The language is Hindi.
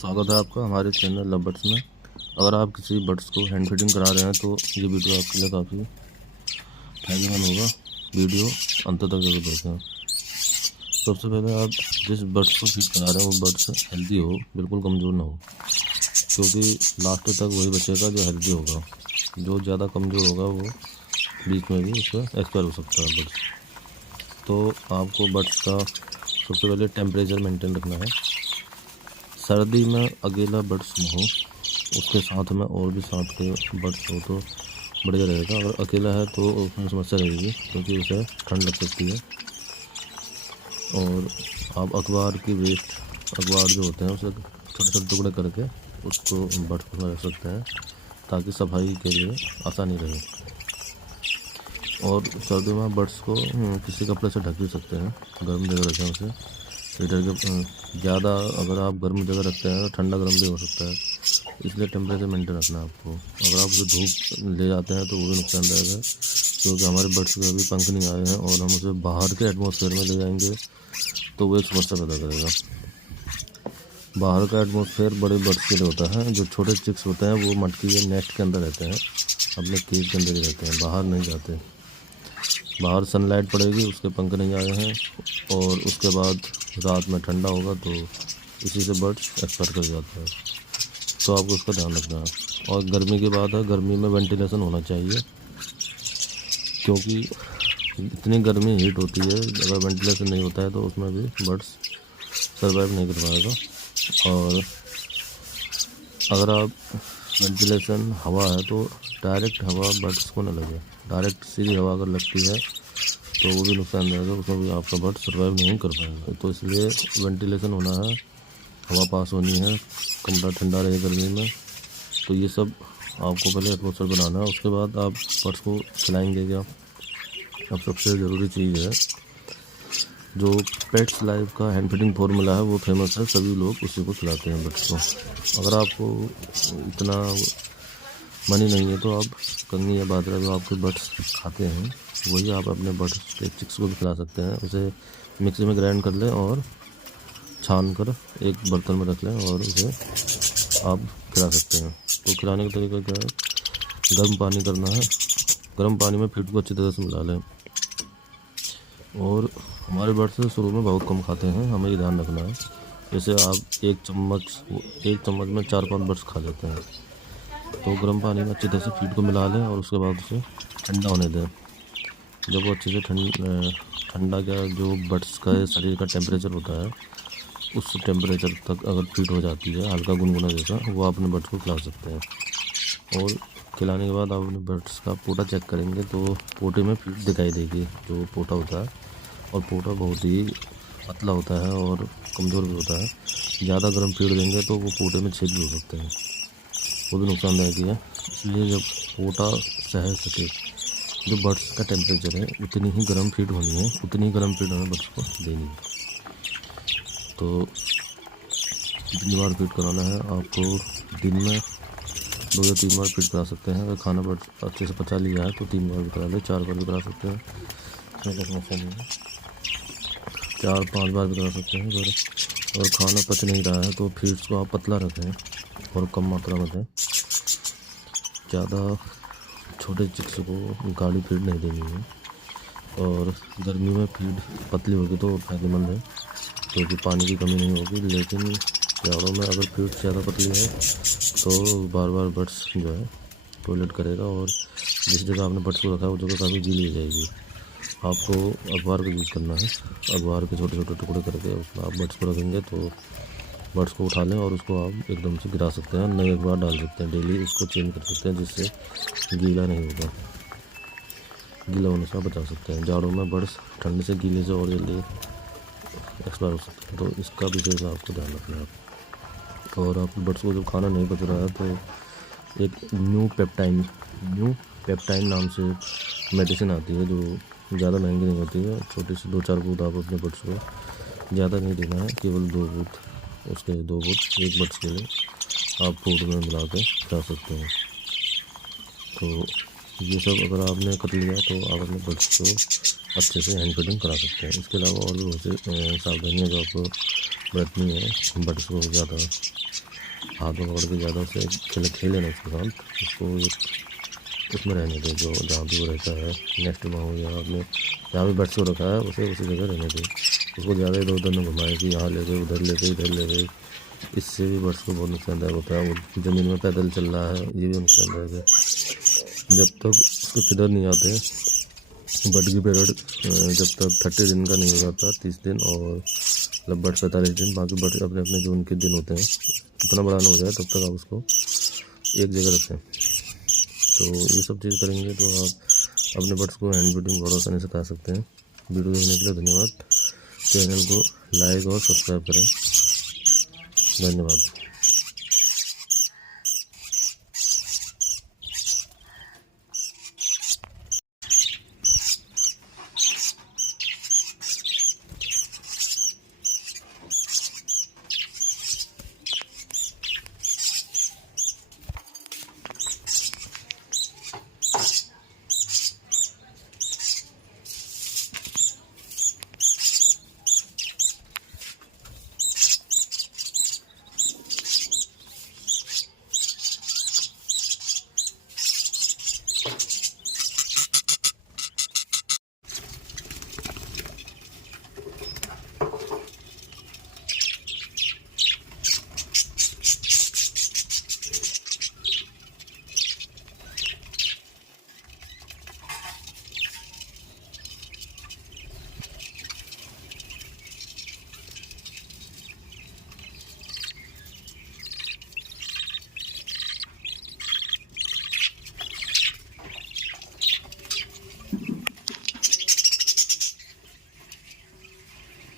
स्वागत है आपका हमारे चैनल लव बर्ड्स में। अगर आप किसी बर्ड्स को हैंड फीडिंग करा रहे हैं तो ये वीडियो आपके लिए काफ़ी फायदेमंद होगा। वीडियो अंत तक जरूर देखें। सबसे पहले आप जिस बर्ड्स को फीड करा रहे हैं वो बर्ड्स हेल्दी हो, बिल्कुल कमज़ोर ना हो, क्योंकि लास्ट तक वही बचेगा जो हेल्दी होगा। जो ज़्यादा कमज़ोर होगा वो बीच में भी उसका एक्सपायर हो सकता है बर्ड्स। तो आपको बर्ड्स का सबसे पहले टेम्परेचर मेंटेन रखना है। सर्दी में अकेला बर्ड्स न हो, उसके साथ में और भी साथ के बर्ड्स हो तो बढ़िया रहेगा। अगर अकेला है तो उसमें समस्या रहेगी, क्योंकि उसे ठंड लग सकती है। और आप अखबार की वेस्ट, अखबार जो होते हैं उसे छोटे छोटे टुकड़े करके उसको बर्ड्स को रख सकते हैं, ताकि सफाई के लिए आसानी रहे। और सर्दियों में बर्ड्स को किसी कपड़े से ढक भी सकते हैं, गर्म जगह रखें उसे। हीटर के ज़्यादा अगर आप गर्म जगह रखते हैं तो ठंडा गर्म भी हो सकता है, इसलिए टेम्परेचर मेंटेन रखना है आपको। अगर आप उसे धूप ले जाते हैं तो वो भी नुकसानदायक है, क्योंकि हमारे बर्ड्स के अभी पंख नहीं आए हैं और हम उसे बाहर के एटमॉस्फेयर में ले जाएंगे तो वो एक समस्या पैदा करेगा। बाहर का एटमॉस्फेयर बड़े बर्ड्स के लिए होता है। जो छोटे चिक्स होते हैं वो मटकी या नेस्ट के अंदर रहते हैं, अपने केज के अंदर ही रहते हैं, बाहर नहीं जाते। बाहर सनलाइट पड़ेगी, उसके पंख नहीं आए हैं, और उसके बाद रात में ठंडा होगा तो इसी से बर्ड्स एक्सपायर कर जाता है। तो आपको उसका ध्यान रखना है। और गर्मी की बात है, गर्मी में वेंटिलेशन होना चाहिए, क्योंकि इतनी गर्मी हीट होती है, अगर वेंटिलेशन नहीं होता है तो उसमें भी बर्ड्स सर्वाइव नहीं कर पाएगा। और अगर आप वेंटिलेशन हवा है तो डायरेक्ट हवा बर्ड्स को न लगे। डायरेक्ट सीधी हवा अगर लगती है तो वो भी नुकसान रहेगा, उसमें भी आपका बर्ड सर्वाइव नहीं कर पाएगा। तो इसलिए वेंटिलेशन होना है, हवा पास होनी है, कमरा ठंडा रहे गर्मी में। तो ये सब आपको पहले एटमॉस्फेयर बनाना है। उसके बाद आप बर्ड्स को खिलाएंगे क्या? अब सबसे ज़रूरी चीज़ है, जो पेट्स लाइफ का हैंड फीडिंग फार्मूला है वो फेमस है, सभी लोग उसी को खिलाते हैं बर्ड्स को। अगर आपको इतना मनी नहीं है तो आप कंगी या बाजरा जो आपके बर्ड्स खाते हैं वही आप अपने बर्ड्स के चिक्स को भी खिला सकते हैं। उसे मिक्सी में ग्राइंड कर लें और छान कर एक बर्तन में रख लें और उसे आप खिला सकते हैं। तो खिलाने का तरीका क्या है? गर्म पानी करना है, गर्म पानी में फीड को अच्छी तरह से मिला लें। और हमारे बर्ड्स शुरू में बहुत कम खाते हैं, हमें ये ध्यान रखना है। जैसे आप एक चम्मच में 4-5 बर्ड्स खा जाते हैं। तो गर्म पानी में अच्छी तरह से फीड को मिला लें और उसके बाद उसे ठंडा होने दें। जब वो अच्छे से ठंडा क्या, जो बर्ड्स का शरीर का टेम्परेचर होता है उस टेम्परेचर तक अगर फीड हो जाती है, हल्का गुनगुना जैसा, वो आप अपने बर्ड्स को खिला सकते हैं। और खिलाने के बाद आप अपने बर्ड्स का पोटा चेक करेंगे तो पोटे में फीड दिखाई देगी, जो पोटा होता है। और पोटा बहुत ही पतला होता है और कमज़ोर भी होता है। ज़्यादा गर्म फीड देंगे तो वो पोटे में छेद भी हो सकते हैं, वो भी नुकसानदायक है। इसलिए जब पोटा सह सके, जो बर्ड्स का टेम्परेचर है उतनी ही गर्म फीड होनी है, उतनी ही गर्म फीड हमें बर्ड्स को देनी है। तो कितनी बार फीड कराना है आपको? दिन में 2 या 3 बार फीड करा सकते हैं। अगर खाना बर्ड्स अच्छे से पचा लिया है तो 3 बार भी करा लें, 4 बार भी करा सकते हैं, कोई समस्या नहीं है। 4-5 बार भी करा सकते हैं। अगर खाना पच नहीं रहा है तो फीड्स को आप पतला रखें और कम मात्रा में दें। ज़्यादा छोटे चिक्स को गाढ़ी फीड नहीं देनी है। और गर्मी में फीड पतली होगी तो फायदेमंद है, क्योंकि पानी की कमी नहीं होगी। लेकिन जाड़ों में अगर फीड ज़्यादा पतली है तो बार बार बर्ड्स जो है टॉयलेट करेगा, और जिस जगह आपने बर्ड्स को रखा है वो जगह काफ़ी गीली हो जाएगी। आपको अखबार का यूज़ करना है, अखबार के छोटे छोटे टुकड़े करके उसमें आप बर्ड्स को रखेंगे तो बर्ड्स को उठा लें और उसको आप एकदम से गिरा सकते हैं। नए अखबार डाल सकते हैं, डेली उसको चेंज कर सकते हैं, जिससे गीला नहीं होगा, गीला होने से बचा सकते हैं। जाड़ों में बर्ड्स ठंड से, गीले से और जल्दी एक्सपायर हो सकते हैं, तो इसका विशेष आपको ध्यान रखना है। और आप बर्ड्स को जब खाना नहीं बच रहा है तो एक न्यू पेप्टाइन नाम से मेडिसिन आती है, जो ज़्यादा महंगी नहीं होती है। छोटी सी 2-4 बूंद आप अपने बर्ड्स को, ज़्यादा नहीं देना है, केवल 2 बूंद, उसके 2 बूंद एक बर्ड्स के लिए आप फूड में मिला के खिला सकते हैं। तो ये सब अगर आपने कर लिया तो आप अपने बर्ड्स को अच्छे से हैंड फीडिंग करा सकते हैं। इसके अलावा और भी बहुत सी सावधानियाँ जो आपको बरतनी है बर्ड्स को ज़्यादा हाथ में पकड़ के ज़्यादा से खेले ना उसके साथ, उसको उसमें रहने दे, जो जहाँ भी वो रहता है नेक्स्ट में हो या आपने जहाँ भी बर्ड्स को रखा है उसे उसी जगह रहने दे। उसको ज़्यादा इधर उधर न घुमाए कि यहाँ ले गए उधर ले गए इधर ले गए, इससे भी बर्ड्स को बहुत नुकसानदायक होता है। वो ज़मीन में पैदल चल रहा है, ये भी नुकसानदायक है। जब तक उसके फिदर नहीं आते, बर्ड की पीरियड जब तक 30 दिन का नहीं हो जाता, 30 दिन और लगभग 45 दिन, बाकी बर्ड अपने अपने जो उनके दिन होते हैं उतना बड़ा ना हो जाए तब तक आप उसको एक जगह रखें। तो ये सब चीज़ करेंगे तो आप अपने बर्ड्स को हैंड फीडिंग बहुत आसानी से कर सकते हैं। वीडियो देखने के लिए धन्यवाद। चैनल को लाइक और सब्सक्राइब करें। धन्यवाद।